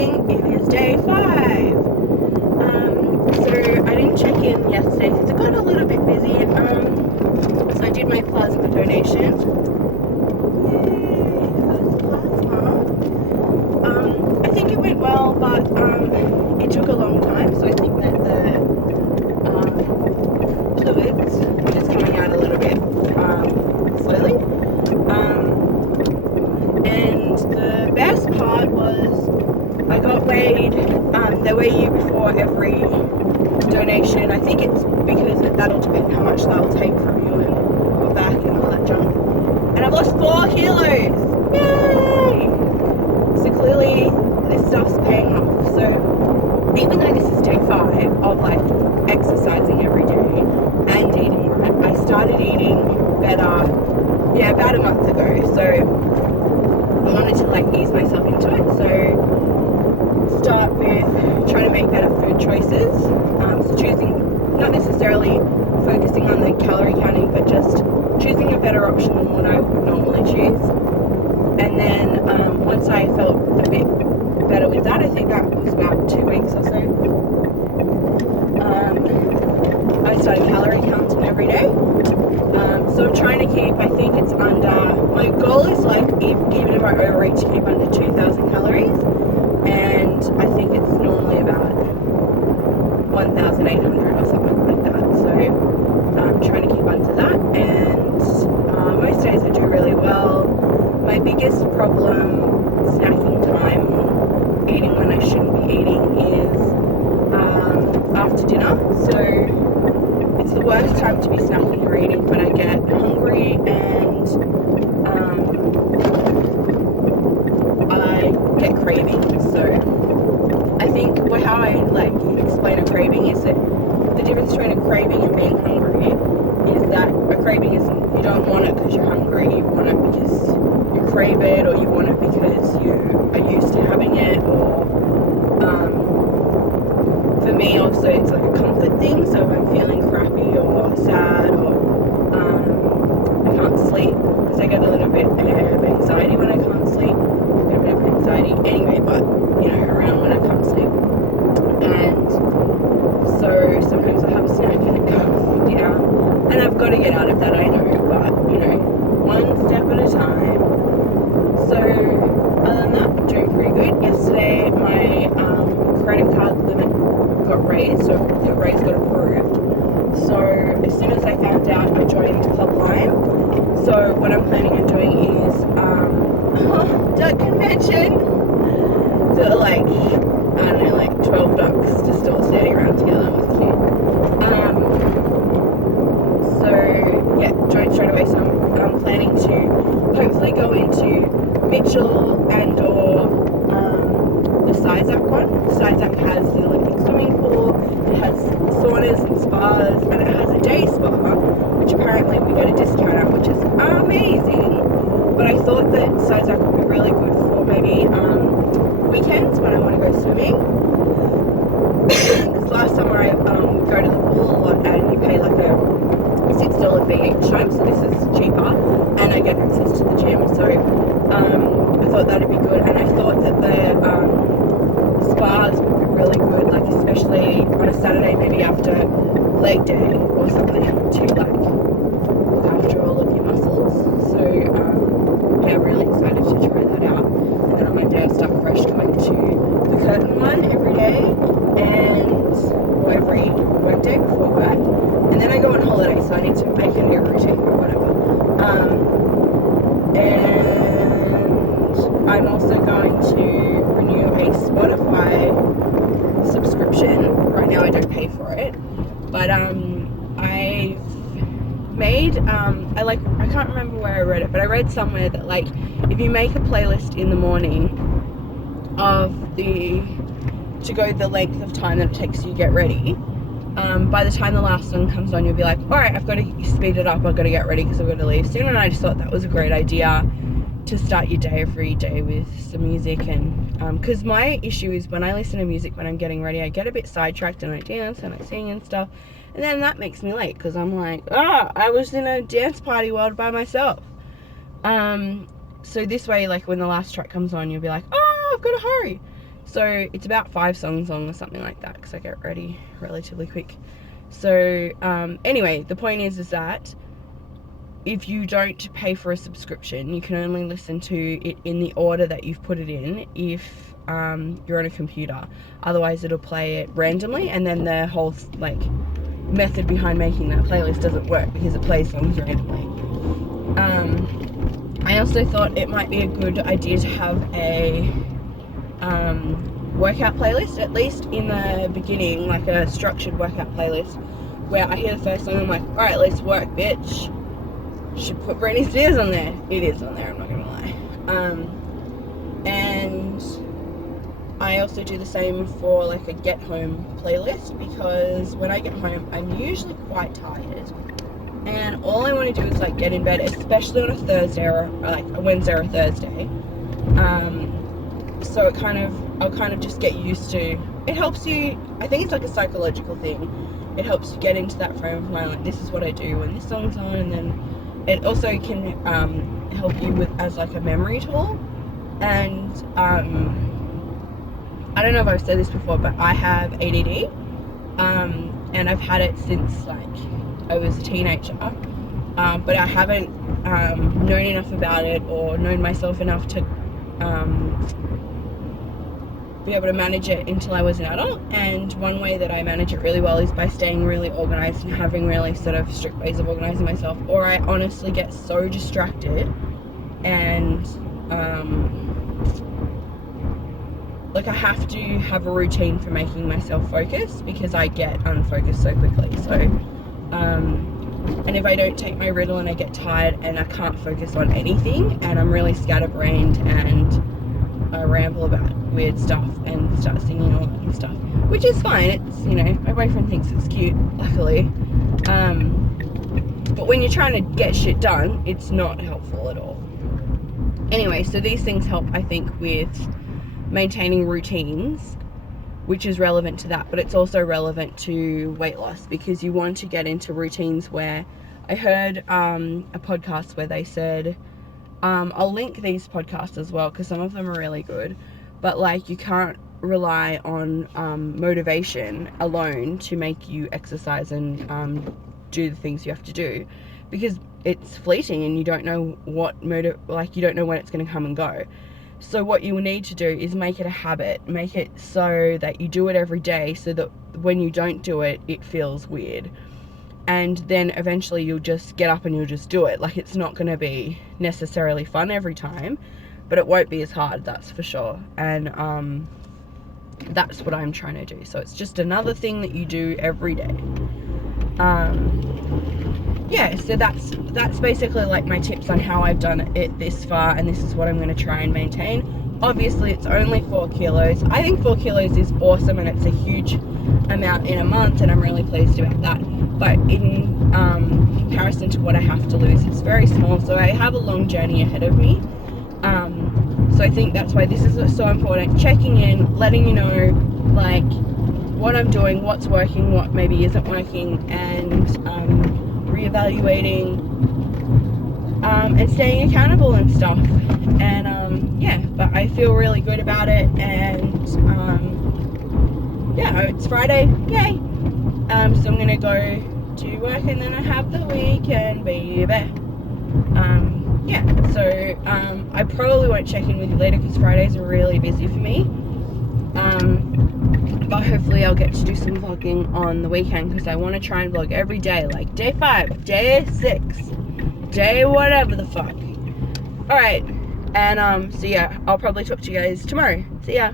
morning. It is day 5. So I didn't check in yesterday because it got a little bit busy. So I did my plasma donation. Yay, plasma. I think it went well, but it took a long time. So I think that the fluids were just coming out a little bit slowly. And the best part was I got weighed. They weigh you before every donation. I think it's because that'll depend how much they'll take from you and your back and all that junk. And I've lost 4 kilos. Yay! So clearly this stuff's paying off. So even though this is day 5 of like exercising every day and eating right, I started eating better, about a month ago. So I wanted to like ease myself into it. So start with trying to make better food choices. So choosing, not necessarily focusing on the calorie counting, but just choosing a better option than what I would normally choose. And then once I felt a bit better with that, I think that was about 2 weeks or so, I started calorie counting every day. So I'm trying to keep, I think it's under, my goal is like, even if I overeat, to keep under 2,000 calories. And I think it's normally about 1,800 or something like that. So I'm trying to keep under that. And most days I do really well. My biggest problem, snacking time, or eating when I shouldn't be eating, is after dinner. So it's the worst time to be snacking or eating, when I get hungry and I get cravings. So I think how I like explain a craving is that the difference between a craving and being hungry is that a craving is, you don't want it because you're hungry, you want it because you crave it, or you want it because you are used to having it, or for me also it's like a comfort thing. So if I'm feeling crappy or sad, or I can't sleep, because I get a little bit of anxiety when I can't sleep, a bit of anxiety anyway, but around when I can't sleep. And so sometimes I have a snack and it calms me down, and I've got to get out of that, I know, but one step at a time. So other than that, I'm doing pretty good. Yesterday my credit card limit got raised, so the raise got approved. So as soon as I found out, I joined Club Lime. So what I'm planning on doing is duck convention. So like, I don't know, like 12 ducks just all standing around together. That was cute. So yeah, joined straight away. So I'm planning to hopefully go into Mitchell and or the Sizak one. Sizak has the Olympic swimming pool, it has saunas and spas, and it has a day spa, which apparently we get a discount at, which is amazing. But I thought that Sizak would be really good for maybe weekends when I want to go swimming. Because last summer I go to the pool a lot, and you pay like a $6 fee each time, so this is cheaper, and I get access to the gym. So I thought that'd be good, and I thought that the spas would be really good, like especially on a Saturday, maybe after leg day or something, to like look after all of your muscles. So yeah, I'm really excited to try that out. And then on Monday I start fresh, going to the Curtin one every day, or every work day before work. And then I go on holiday, so I need to make a new routine or whatever. And I'm also going to renew a Spotify subscription. Right now I don't pay for it, but I've made I can't remember where I read it, but I read somewhere that like if you make a playlist in the morning to go the length of time that it takes you to get ready, by the time the last song comes on, you'll be like, alright, I've got to speed it up, I've got to get ready because I've got to leave soon. And I just thought that was a great idea to start your day every day with some music. And because my issue is when I listen to music when I'm getting ready, I get a bit sidetracked and I dance and I sing and stuff, and then that makes me late because I'm like, I was in a dance party world by myself. So this way, like when the last track comes on, you'll be like, I've got to hurry. So it's about 5 songs long or something like that, because I get ready relatively quick. So anyway, the point is that if you don't pay for a subscription, you can only listen to it in the order that you've put it in if you're on a computer. Otherwise it'll play it randomly, and then the whole like method behind making that playlist doesn't work because it plays songs randomly. I also thought it might be a good idea to have a workout playlist, at least in the beginning, like a structured workout playlist where I hear the first song, I'm like, alright, let's work, bitch. Should put Britney Spears on there. It is on there, I'm not gonna lie. And I also do the same for like a get home playlist, because when I get home I'm usually quite tired and all I want to do is like get in bed, especially on a Thursday or like a Wednesday or a Thursday. So I'll kind of just get used to it. Helps you, I think it's like a psychological thing. It helps you get into that frame of mind, like this is what I do when this song's on, and then it also can help you with as like a memory tool. And I don't know if I've said this before, but I have ADD, and I've had it since like I was a teenager, but I haven't known enough about it or known myself enough to be able to manage it until I was an adult. And one way that I manage it really well is by staying really organized and having really sort of strict ways of organizing myself, or I honestly get so distracted and like I have to have a routine for making myself focus, because I get unfocused so quickly. So and if I don't take my Ritalin, I get tired and I can't focus on anything, and I'm really scatterbrained and I ramble about weird stuff and start singing all that stuff, which is fine. It's, you know, my boyfriend thinks it's cute, luckily. But when you're trying to get shit done, it's not helpful at all. Anyway, so these things help, I think, with maintaining routines, which is relevant to that, but it's also relevant to weight loss, because you want to get into routines where I heard a podcast where they said, I'll link these podcasts as well because some of them are really good, but like you can't rely on motivation alone to make you exercise and do the things you have to do, because it's fleeting and you don't know you don't know when it's going to come and go. So what you will need to do is make it a habit, make it so that you do it every day, so that when you don't do it, it feels weird. And then eventually you'll just get up and you'll just do it. Like, it's not going to be necessarily fun every time, but it won't be as hard, that's for sure. And that's what I'm trying to do. So it's just another thing that you do every day. Yeah, so that's basically like my tips on how I've done it this far, and this is what I'm going to try and maintain. Obviously it's only 4 kilos. I think 4 kilos is awesome, and it's a huge amount in a month, and I'm really pleased about that. But in comparison to what I have to lose, it's very small, so I have a long journey ahead of me. So I think that's why this is so important, checking in, letting you know like what I'm doing, what's working, what maybe isn't working, and reevaluating and staying accountable and stuff. And yeah, but I feel really good about it, and yeah, it's Friday, yay. So I'm gonna go to work, and then I have the weekend, baby. Yeah, so I probably won't check in with you later because Fridays are really busy for me. But hopefully I'll get to do some vlogging on the weekend, because I want to try and vlog every day, like day 5, day 6, day whatever the fuck. Alright, and so yeah, I'll probably talk to you guys tomorrow. See ya.